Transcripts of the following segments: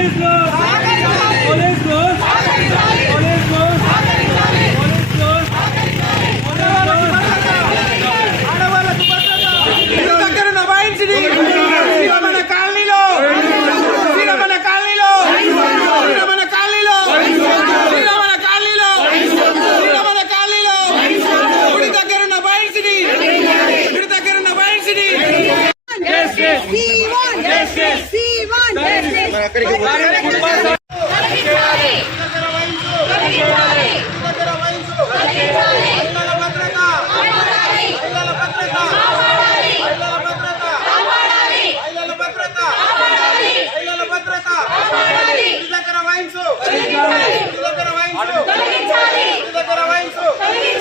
Jesus! کڑی کڑی کڑی کڑی کڑی کڑی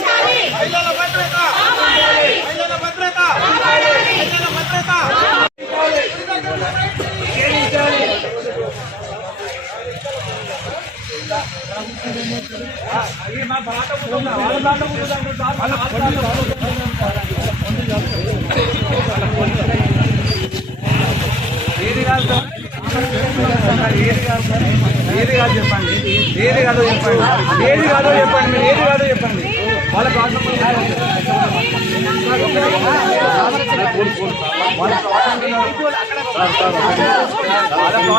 کڑی ఏది కాదు ఏది కాదు చెప్పండి ఏది కాదు చెప్పండి ఏది కాదు చెప్పండి ఏది కాదు చెప్పండి వాళ్ళ కాదు